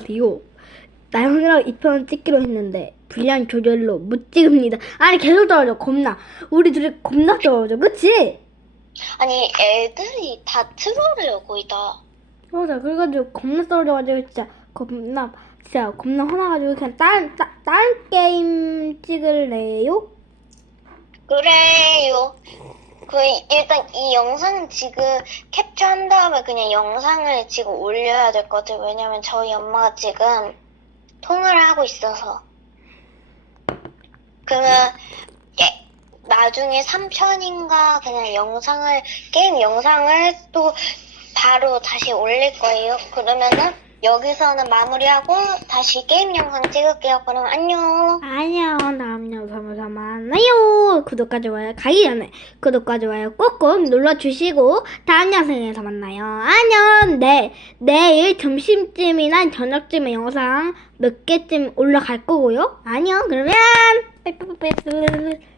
같아요. 나영이랑 2편 찍기로 했는데 분량 조절로 못 찍습니다. 아니 계속 떨어져 겁나. 우리 둘이 겁나 떨어져. 그치? 아니 애들이 다 트롤해요 거의 다. 맞아. 그래가지고 겁나 떨어져가지고 진짜 겁나 진짜 겁나 화나가지고 그냥 다른 따, 다른 게임 찍을래요? 그래요. 그 일단 이 영상 지금 캡처한 다음에 그냥 영상을 지금 올려야 될 것 같아요. 왜냐면 저희 엄마가 지금 통화를 하고 있어서. 그러면 예, 나중에 3편인가 그냥 영상을 게임 영상을 또 바로 다시 올릴 거예요. 그러면은 여기서는 마무리하고 다시 게임 영상 찍을게요. 그럼 안녕. 영상에서 만나요. 구독과 좋아요 가기 전에 구독과 좋아요 꼭꼭 눌러주시고 다음 영상에서 만나요. 안녕. 네, 내일 점심쯤이나 저녁쯤에 영상 몇 개쯤 올라갈 거고요. 안녕. 그러면 빠이빠이빠이.